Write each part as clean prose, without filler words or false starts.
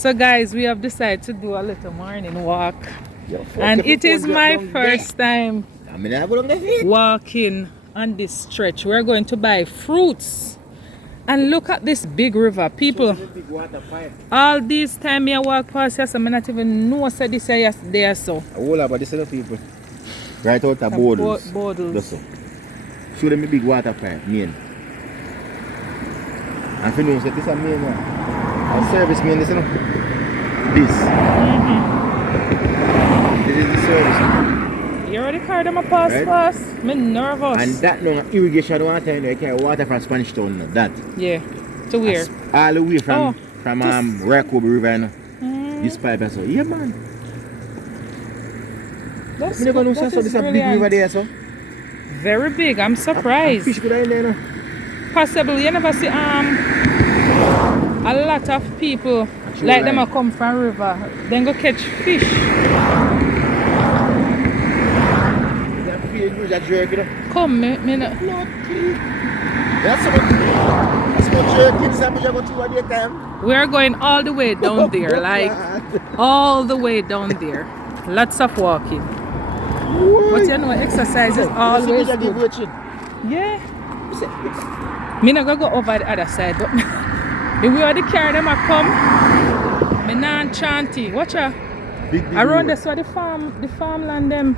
So guys, we have decided to do a little morning walk. Yo, fuck And if it you is phone my drop down first time there. I mean, I go down there. walking on this stretch. We're going to buy fruits. And look at this big river. People, Big water pipe. all this time I walk past here, so I not even know say this is there so. A whole lot of this other people. Right out of borders. Borders. Just so. Show them a big water pipe, main. And if you know, say this is main one. Our service main, this you know. This. This is the service. You already carried them a pass Right. fast. I'm nervous. And that no irrigation water, you know, you carry water from Spanish Town, you know, that. Yeah. To where? All the way from Oh, Rakob River, you know. This pipe, so. Yeah, man. That's I never know, that so is this is a big brilliant. river there, so. Very big. I'm surprised. Fish could I in there, no? Possibly you never see a lot of people Actually, like them a right. come from river, then go catch fish. That fish use that jerk, you know. Come, me no. That's what jerky is. I'm going to go to time. We are going all the way down there, like all the way down there. Lots of walking. But you know, exercise is always good. Yeah. Me not go over the other side, but the way the car them a come, me not chanty. Watch out. Big Around river. this where the farmland them.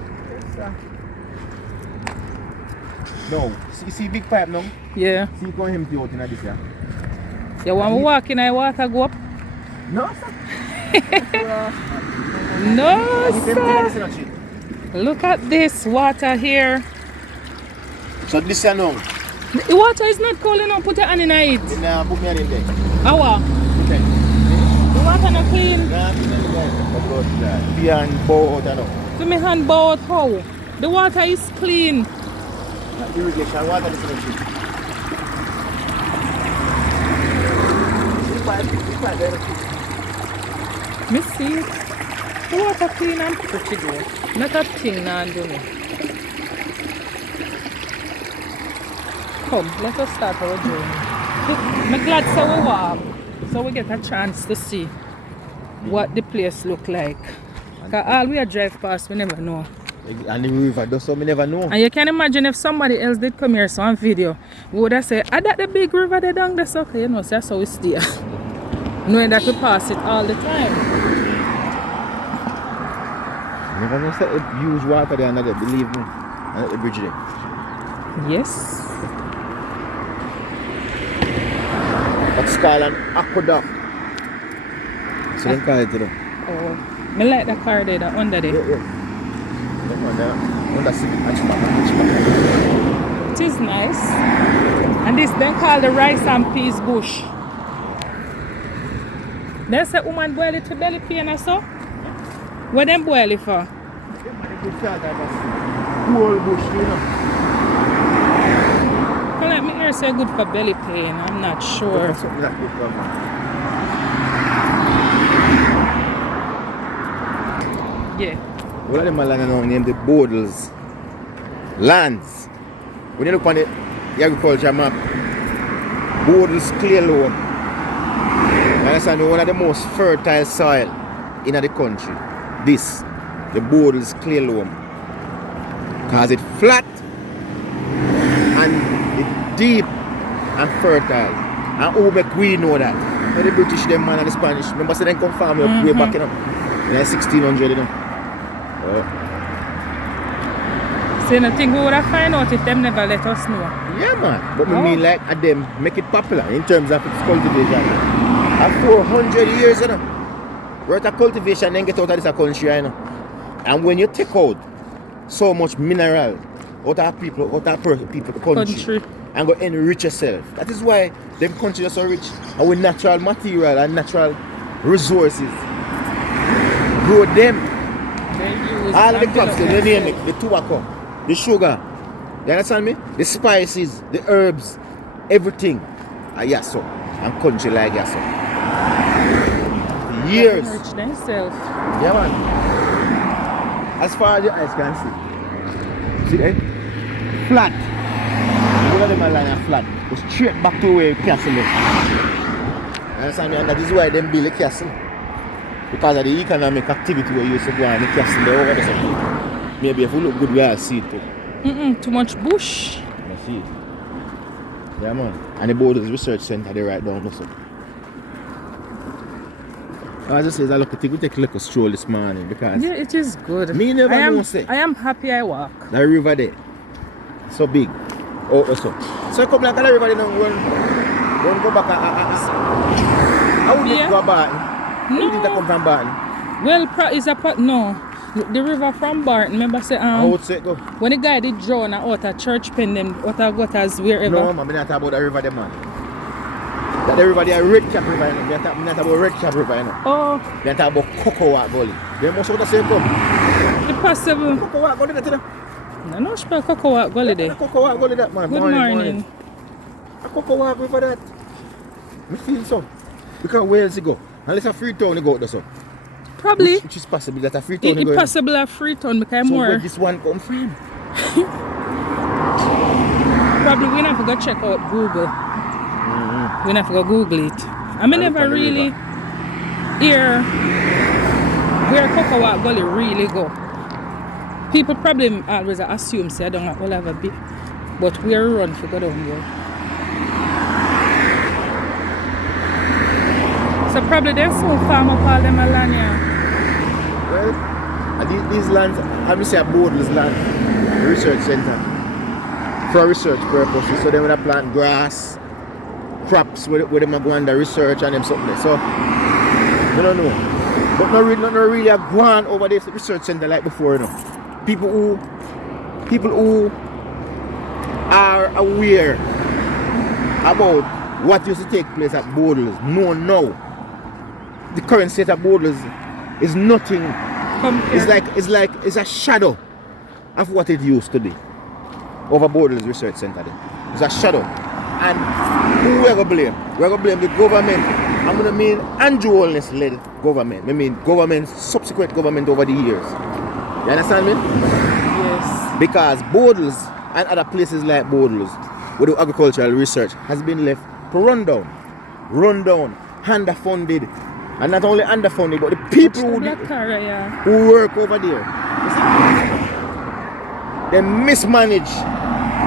No, see big pipe now? Yeah. See you can empty out in this here. You want me walk in the water go up? No, sir. No, It's empty, sir. this is not shit. Look at this water here. So this is now. The water is not cold enough. Put your hand in it. Now put me hand in there. Our. Okay. The water not clean. Nah, put me hand in there. Go to that. Be and bow out now. To me hand bow out how? The water is clean. Irrigation water, this is not shit. This pipe there. Me see it. The water clean and pretty good. Not a thing now do me. Come, let us start our journey. I'm glad so we walk, so we get a chance to see what the place look like. Because all we are drive past, we never know. And the river does so, we never know. And you can imagine if somebody else did come here so on video, we would have said, that the big river there down there, so okay, you know, so that's how we stay. Knowing that we pass it all the time. Never know say a huge water there another, believe me. And the bridge there. Yes. That's called an aqueduct. So they call it, you know. Oh, I like the car there, that under there. Yeah. That one there, under hatchback. It is nice. And this then called the rice and peas bush. They say woman boil it for belly pain or so? What them boil it for? Cool bush, you know. Well, let me hear say good for belly pain. I'm not sure. Something that good for man. Yeah. One of them are land now named the Bodles lands. When you look on the agriculture map, Bodles clay loam. You understand? One of the most fertile soil in the country. This, the Bodles clay loam. Because it's flat and it's deep and fertile. And who make we know that? When the British them man and the Spanish, remember say they come farm way back in the 1600, you know. So you think we would have find out if them never let us know? Yeah, man. But me Oh. mean like them make it popular in terms of its cultivation. At 400 years, you know. Worth of cultivation then get out of this country, you know. And when you take out so much mineral out of people, people, the country, and go enrich yourself. That is why them countries are so rich. And with natural material and natural resources. Grow them. All the crops, the name it, the tobacco, the sugar, you understand me? The spices, the herbs, everything. Yes, so. And country like yes, so. Years. Enrich themselves. Yeah, man. As far as your eyes can see. See, eh? Flat. Look at them line are flat. Go straight back to where castle is. You understand me? And that is why them build a castle. Because of the economic activity we used to go on the castle there over there. Maybe if we look good, we'll see it too. Too much bush. I see it. Yeah, man. And the Borders Research Center, they right down there. As I say, I look at it, we take a little stroll this morning because yeah, it is good. Me never know say. I am happy I walk. The river there, so big. So I come like the river there now, run go back. I wouldn't go back. No. I wouldn't come from Barton. Well, is a part no. The river from Barton, remember say I would say go. when the guy did drown out of church pen them out of gutters wherever. No man, I'm not talking about the river there, man. That the river there, Red Cap River, I'm not talking about Red Cap River, you know. Oh. They're talking about Cocoa Gully. They must have the same come. The possible. Cocoa Gully there. No, no spell Cocoa Gully there. Cocoa Gully that, man. Good morning. A Cocoa River that. I feel so. Because Wales you go. Unless a Freetown you go there so. Probably. Which is possible that a Freetown It's possible a Freetown because so more. where this one come from? Probably we have to go check out Google. We have to go Google it. I mean, never really hear where Cocoa Gully really go. People probably always assume say I don't have all have a bit, but we're run for go down there. So probably there's some farm up all them land here. Well, these lands, I would say a Borders land, research center, for research purposes. So they would plant grass, crops where them go under research and them something. So I don't know, but not really a go on over this research center like before. You know, people who are aware about what used to take place at Borders know now. The current state of Borders is nothing. It's a shadow of what it used to be. Over Borders Research Center there. It's a shadow. And who we're gonna blame? We're gonna blame the government. I'm gonna mean Andrew Holness led government. I mean government, subsequent government over the years. You understand me? Yes. Because Borders and other places like Borders where the agricultural research has been left to run down, underfunded. And not only underfunded, but the people who work over there, they mismanage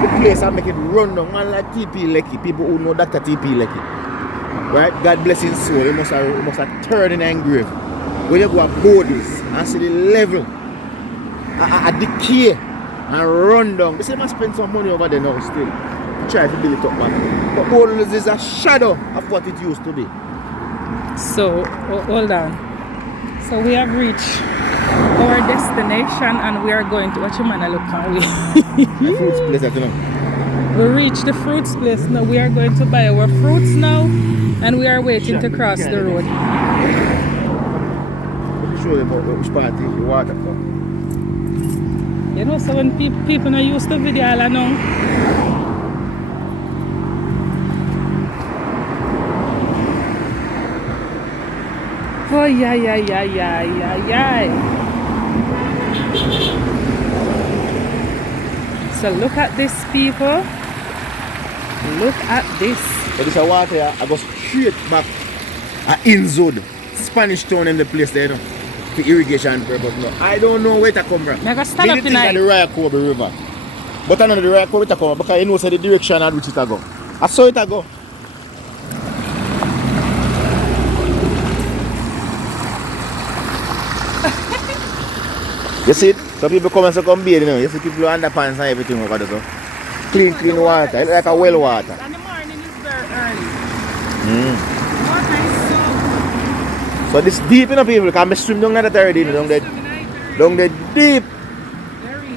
the place and make it run down. Man like TP Lekki, people who know Dr. TP Lekki, right? God bless his soul, he must have turned in an grave. When you go at Borders and see the level, a decay and run down. They say must spend some money over there now still to try to build it up, man. But Borders is a shadow of what it used to be. So, hold on. So we have reached our destination and we are going to watch a man look on The fruits place, I don't know. We reached the fruits place now. We are going to buy our fruits now and we are waiting to cross the road. Let me show you about which part the water from. You know, so when people not used to video all now. Oh, yeah. So look at this, people. Look at this. So this water here, I go straight back Inzod, Spanish town in the place there, you know, for irrigation purpose. No, I don't know where it come from. I go stand up in the Ryakobe River. But I know the Ryakobe it come because you know so the direction at which it go. I saw it go. You see it? So people come and come bathe, you know. You see people with underpants and everything over there. So. Clean water. It's like a well water. And the morning is very early. Mm. Water is so this deep, you know, people. Because I swim down that already, you know, down there deep. Very.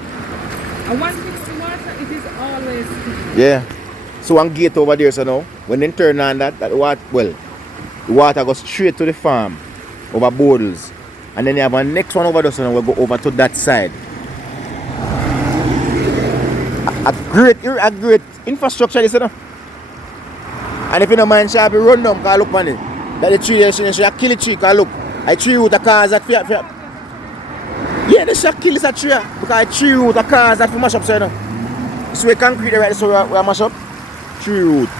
And one thing with water, it is always deep. Yeah. So one gate over there, so now, when they turn on that water, well, the water goes straight to the farm over Borders. And then you have a next one over there, so now we'll go over to that side. A great infrastructure, you know. And if you don't mind, shall be run down, because look, man, that the tree, you should kill the tree, because look, a tree root a cause that fear. Yeah, they should kill this tree, because a tree root a cause that for mash up, so you know. So we concrete right, so we mash up. Tree root.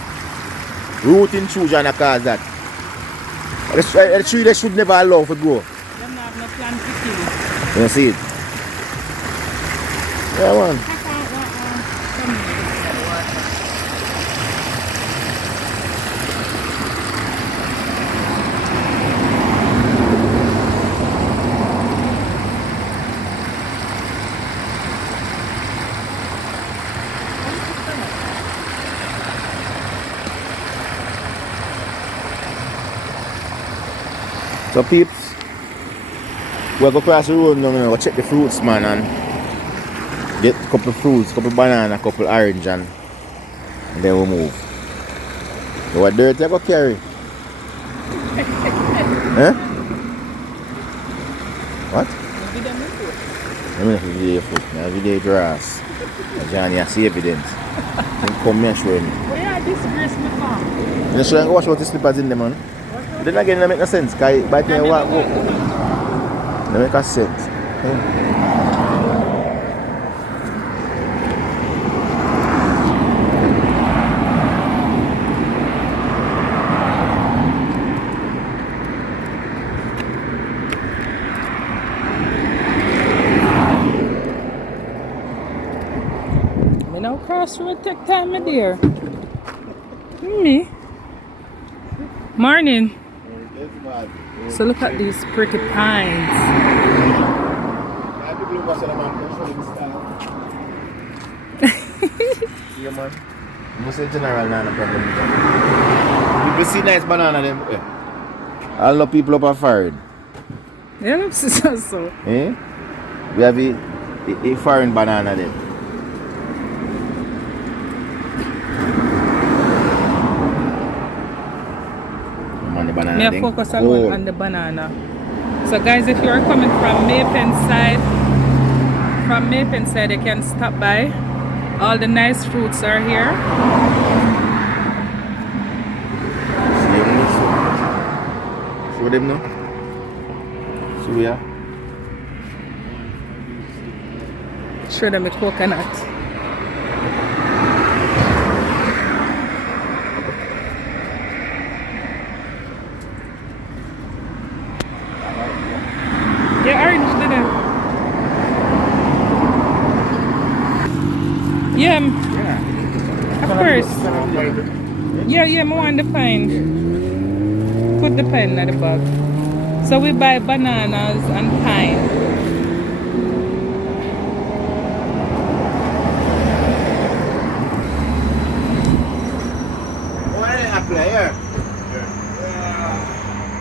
Root intrusion a cause that. The tree they should never allow to grow. plan to kill it. You see it? Yeah, man. So peeps, we'll go across the road now, go check the fruits, man, and get a couple of fruits, couple of banana, a couple of orange, and then we'll move. So what dirt you go carry? Huh? What? I'm going to video your foot, I'm video your grass. Johnny, I see evidence. You come here and show me. Where are disgrace my farm? You show me watch out the slippers in them, man. Then again, it make no sense, because by the time you walk up, it make a sense. Me now crossroad take time, my dear. Me. Morning. So look at these pretty pines. Yeah, man. You say general nana problem. People see nice banana them. All the people up are foreign. Yeah, looks so. Eh? We have a foreign banana there. Me a focus on the banana. So guys, if you are coming from Maypen side, you can stop by. All the nice fruits are here. Show them now. So we are. Show them a coconut. Yeah, orange, didn't it? Yeah, of course. Yeah, I want the pine. Put the pine in the bag. So we buy bananas and pine.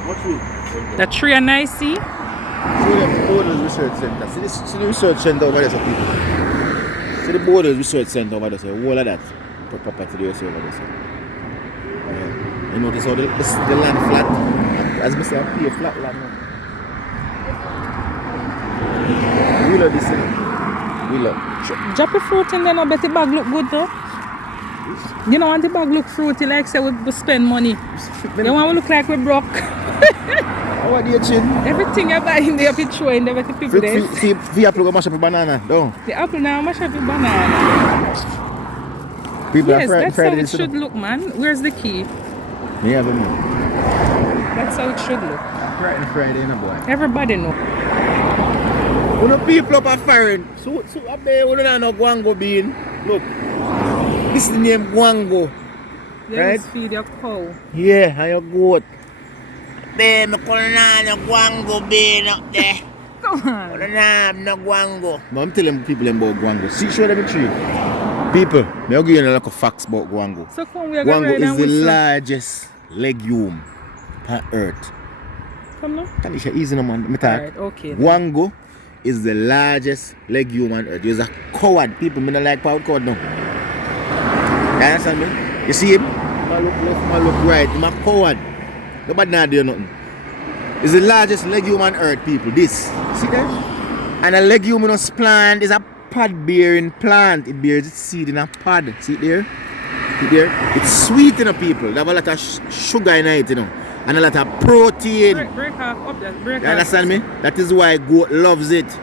What tree? The tree and I see. Show them the Borders Research Center. See the research center over there, so people. See the Borders Research Center over there, so all of that. Property there, so over there, so. Yeah. You notice how the land flat? As I say, I pay flat land now. We love this thing. We love. Drop a fruit in there, I bet the bag look good though. You don't want the bag look fruity like say we spend money. You want to look like we broke. How are you, chin? Everything you buy in there, you throw in there with the people there. See apple go mash up a banana, don't. The apple now mash up a banana. People Yes, are that's how fried it should look, man. Where's the key? Yeah, but no. That's how it should look. Friday, no boy. Everybody know. When the people up are firing, so up there, we don't know guango bean. Look, this is the name guango. You Right? just feed your cow. Yeah, and your goat. There, I couldn't no guango bean up there. Come on. Couldn't no guango. But I'm telling people about guango. See, show them the tree. People, I'll give you a lot of facts about guango. So come we are Guango going is the whistle. largest legume on earth. Come now. Can you easy no man? Me talk. Alright, okay. then. Guango is the largest legume on earth. He's a coward. People me don't like proud coward now. You understand me? You see him? I look left, I look right. He's a coward. Nobody not do nothing. It's the largest legume on earth, people. This. See that? And a leguminous plant is a pod bearing plant. It bears its seed in a pod. See it there? See it there? It's sweet, you know, people. They have a lot of sugar in it, you know. And a lot of protein. Break half up there. Break You half. understand me? That is why goat loves it.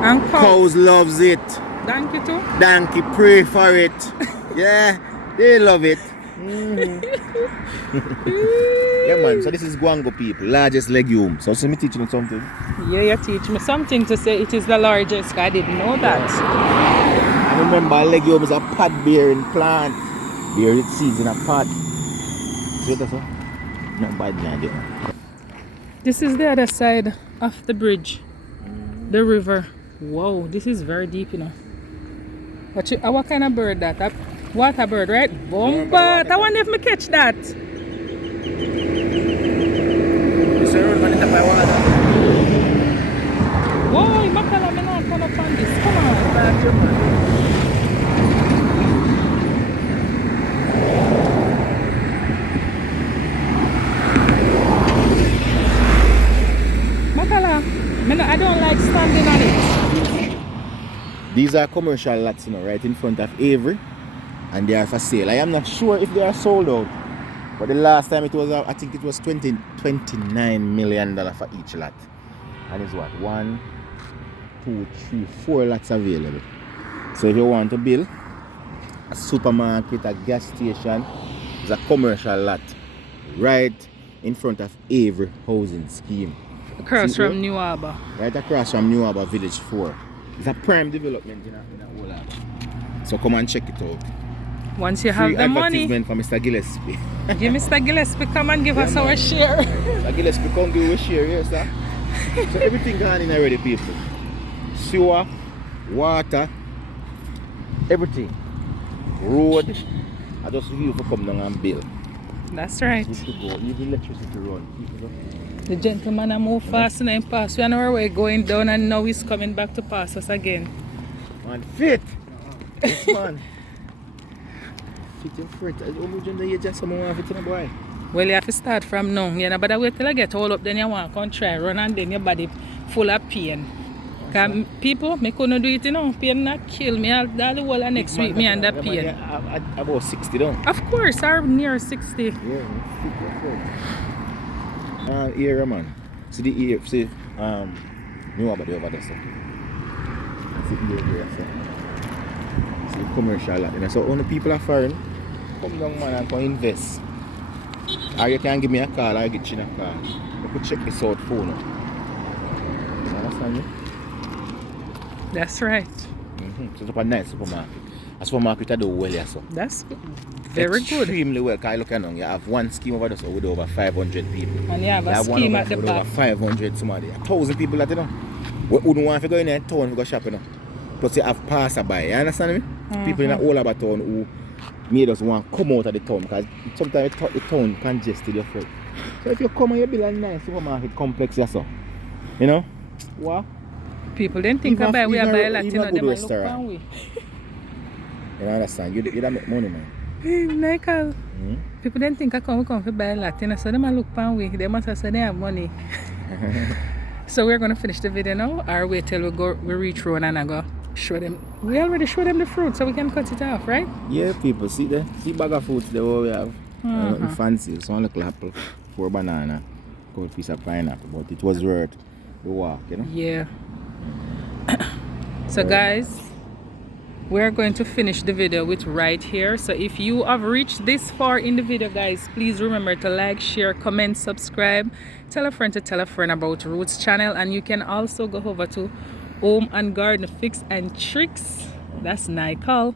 And cow. Cows loves it. Donkey too. Donkey pray for it. Yeah, they love it. Yeah, man. So this is guango people, largest legume. So me teaching you something. Yeah, you teach me something to say it is the largest. I didn't know that. I remember legume is a pod bearing plant. Bear its seeds in a pod. See that, sir? No bad man. This is the other side of the bridge. The river. Whoa, this is very deep, you know. What kind of bird that? A water bird, right? Bombat. I wonder if me catch that. Whoa, you must tell me not turn up on this. Come on. Makala, I don't like standing on it. These are commercial lots, you know, right in front of Avery, and they are for sale. I am not sure if they are sold out, but the last time it was, I think it was $29 million for each lot. And it's what? 1, 2, 3, 4 lots available. So if you want to build a supermarket, a gas station, it's a commercial lot right in front of Avery housing scheme. Across from New Harbour. Right across from New Harbour Village 4. It's a prime development in a whole lot. So come and check it out. Once you have the money. Advertisement for Mr. Gillespie. Give Mr. Gillespie, come and give us our share. Mr. Gillespie, come give us a share, yes, sir. So everything gone in already, people. Sewer, water, everything. Road. I just need you to come down and build. That's right. You should go. Leave the electricity run. The gentleman I move fast and pass. We are on our way going down and now he's coming back to pass us again. Man, fit! Yes, man. Fit and fit. How much you just someone want fit in a boy? Well, you have to start from now. You know, but wait till I get all up, then you want to come try run and then your body full of pain. Because people, I couldn't do it, you know. Pain not kill me. All the whole of next week, me under pain. About 60 down. Of course, I'm near 60. Yeah, here, man. See the ear, see, New Harbour over there, sir. See the ear here, sir. See the commercial lot. You know, so only people are foreign, come down, man, and come invest. Or you can give me a call, or get you a call. You could check this out phone. You understand me? That's right. So it's a nice supermarket. A supermarket I do well, yeah, so. That's very good. Extremely well, because look at now, you have one scheme over there so with over 500 people. And you have a scheme at the back. Over 500 somebody. 1,000 people that you know. We wouldn't want to go in there town to go shopping. You know. Plus you have passerby, you understand me? People in all about town who made us want to come out of the town because sometimes the town congested your foot. So if you come and you build a nice supermarket complex, yeah, so. You know? What? People didn't think about we are buy a lot, you know, they might look one way. You understand? You don't make money, man. Michael, people didn't think I come to buy a lot, you know, so they might look one way. They must have said they have money. So we're going to finish the video now, or wait till we reach road and I go show them. We already showed them the fruit, so we can cut it off, right? Yeah, people, see the bag of fruits there what we have. Nothing fancy, so one little apple, 4 banana, cold piece of pineapple, but it was worth the walk, you know? Yeah. So guys, we're going to finish the video with right here. So if you have reached this far in the video, guys, please remember to like, share, comment, subscribe, tell a friend to tell a friend about Roots channel, and you can also go over to Home and Garden Fix and Tricks. That's Nicole.